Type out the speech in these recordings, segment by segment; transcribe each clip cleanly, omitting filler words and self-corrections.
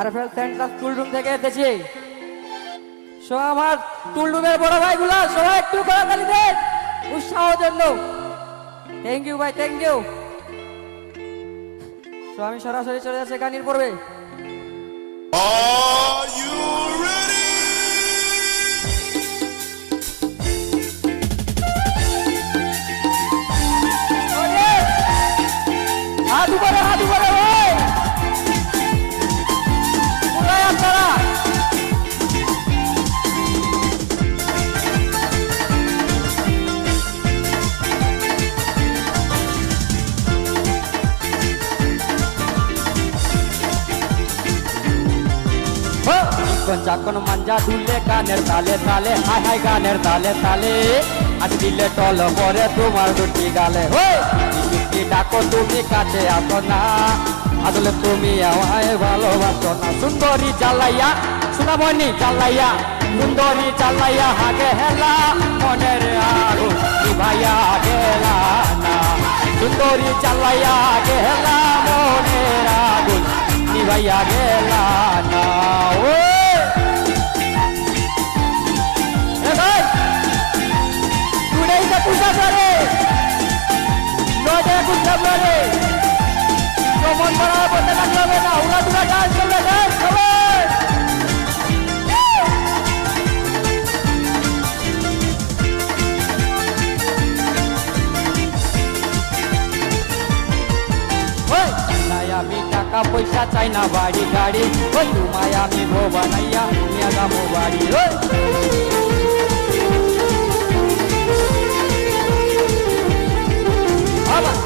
RFL centre টুল room থেকে এসেছি। So আমার টুল রুমের বড় ভাইগুলো সবাই একটু করতালি দেন উৎসাহ জন্য। থ্যাংক ইউ ভাই, থ্যাংক ইউ। সো আমি সরাসরি চলে যাচ্ছি গানের পর্বে। Are you ready? হাত উপরে, হাত উপরে ভাই, কোথায় আপনারা? চাকন মাঞ্জা দুলে গানের তালে তালে, হাই হাই গানের তালে তালে, আজ দিলে টল পরে তোমার দুটি গালে। কি ডাকো তুমি কাছে আসো না, আসলে তুমি আমায় ভালোবাসো না। সুন্দরী চালাইয়া সুনামণি চালাইয়া, সুন্দরী চালাইয়া হাগে হেলা, মনের আগুন নিভাইয়া গেলা না। সুন্দরী চালাইয়া হাগে হেলা, মনের আগুন নিভাইয়া গেলা না। ও পূজা করে নয় পূজা করে মন করা বলতে লাগবে না, উড়া দুরা গান চলবে গান সবাই। আমি টাকা পয়সা চাই না বাড়ি গাড়ি, ওই তোমায় আমি ভো বানাইয়া নিয়ে যাবো বাড়ি।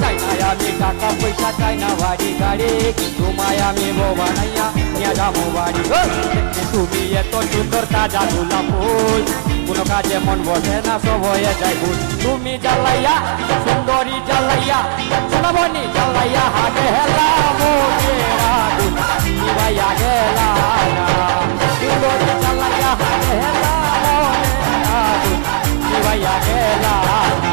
চাই না আমি টাকা পয়সা চাই না বাড়ি গাড়ি, তোমায় আমি বউ বানাইয়া নিয়ে যাবো বাড়ি। তুমি এত সুন্দর তাজা গোলাপ ফুল, কোনো কাজে মন বসে না, সব হয়ে যায় ভুল। তুমি জ্বালাইয়া সুন্দরী জ্বালাইয়া, সোনামণি জ্বালাইয়া হাগে হেলা, মনের আগুন নিভাইয়া গেলা না। সুন্দরী জ্বালাইয়া হাগে হেলা, মনের আগুন নিভাইয়া গেলা না।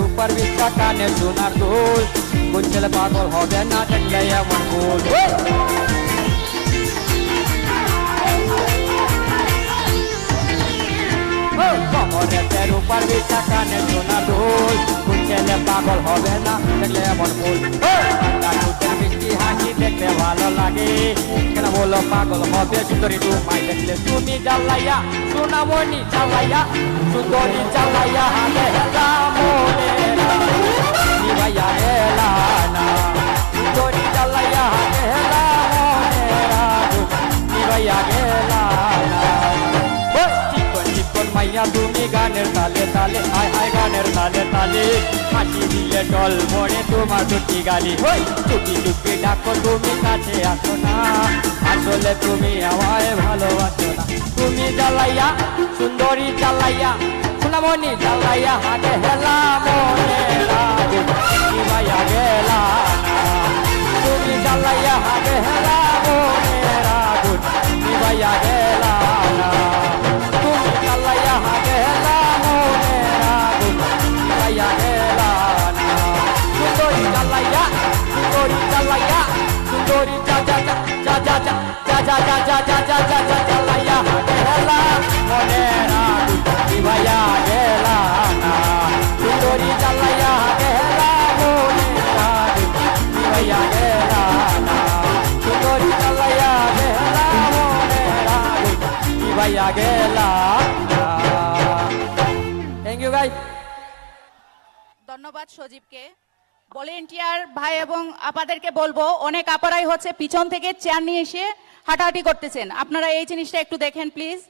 রূপার বিচ্ছা কানে সোনার দুল, কোন ছেলে পাগল হবে না দেখলে এমন ফুল। কমরেতে রূপার বিচ্ছা কানে সোনার দুল, কোন ছেলে পাগল হবে না দেখলে এমন ফুল। মিষ্টি হাসি দেখতে ভালো লাগে, কেন বলো পাগল হবে সুন্দরী তোমায় দেখলে। তুমি জ্বালাইয়া সোনামণি জ্বালাইয়া, সুন্দরী জ্বালাইয়া হাতে হেলা, মনের নিভাইয়া গেলা না। সুন্দরী জ্বালাইয়া হাতে হেলা, মনের আগুন নিভাইয়া গেলা না। চিকন চিকন মাইয়া তুমি গানের তালে তালে, হায় হায় গানের তালে তালে, হাসি দিলে টল পড়ে তোমার দুটি গালি। চুপি চুপি ডাকো তুমি কাছে আসো না, আসলে তুমি আমায় ভালোবাসো না। তুমি জ্বালাইয়া সুন্দরী জ্বালাইয়া, সোনামণি জ্বালাইয়া হাতে হেলা, মনের আগুন নিভাইয়া গেলা না। তুমি জ্বালাইয়া হাতে হেলা, মনের আগুন নিভাইয়া গেলা না। তুমি জ্বালাইয়া হাতে হেলা, মনের আগুন নিভাইয়া গেলা না। সুন্দরী জ্বালাইয়া, সুন্দরী জ্বালাইয়া, সুন্দরী যা যা যা যা যা যা যা যা যা যা যা যা যা জ্বালাইয়া হাতে হেলা, মনের আগুন নিভাইয়া গেলা না। সুন্দরী জ্বালাইয়া হাতে হেলা, মনের আগুন নিভাইয়া গেলা না। সুন্দরী জ্বালাইয়া হাতে হেলা, মনের আগুন নিভাইয়া গেলা না। Thank you guys. ধন্যবাদ সজীবকে। ভলেন্টিয়ার ভাই এবং আপাদেরকে বলবো, অনেক আপারাই হচ্ছে পিছন থেকে চেয়ার নিয়ে এসে হাঁটাহাঁটি করতেছেন, আপনারা এই জিনিসটা একটু দেখেন প্লিজ।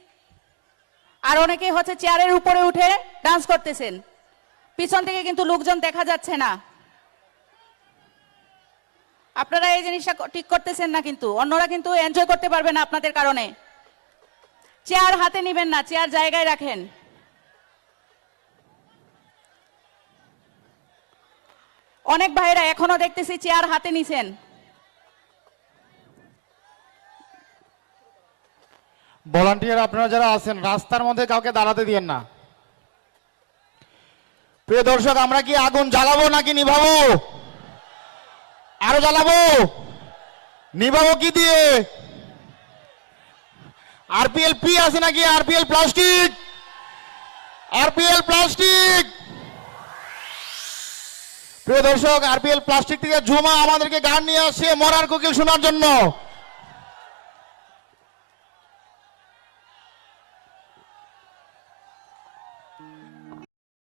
আর অনেকে হচ্ছে চেয়ারের উপরে উঠে ডান্স করতেছেন, পিছন থেকে কিন্তু লোকজন দেখা যাচ্ছে না। আপনারা এই জিনিসটা ঠিক করতেছেন না, কিন্তু অন্যরা কিন্তু এনজয় করতে পারবে না আপনাদের কারণে। চেয়ার হাতে নেবেন না, চেয়ার জায়গায় রাখেন। অনেক ভাইরা এখনো দেখতেছি চেয়ার হাতে নিছেন। ভলান্টিয়ার আপনারা যারা আছেন রাস্তার মধ্যে কাউকে দাঁড়াতে দিয়েন না। প্রিয় দর্শক, আমরা কি আগুন জ্বালাবো নাকি নিভাবো? আরো জ্বালাবো? নিভাবো কি দিয়ে? আরপিএল পি আছে নাকি? RPL plastic, RPL plastic. প্রিয় দর্শক, আরপিএল প্লাস্টিক থেকে ঝুমা আমাদেরকে গান নিয়ে আসছে মরার কোকিল শোনার জন্য।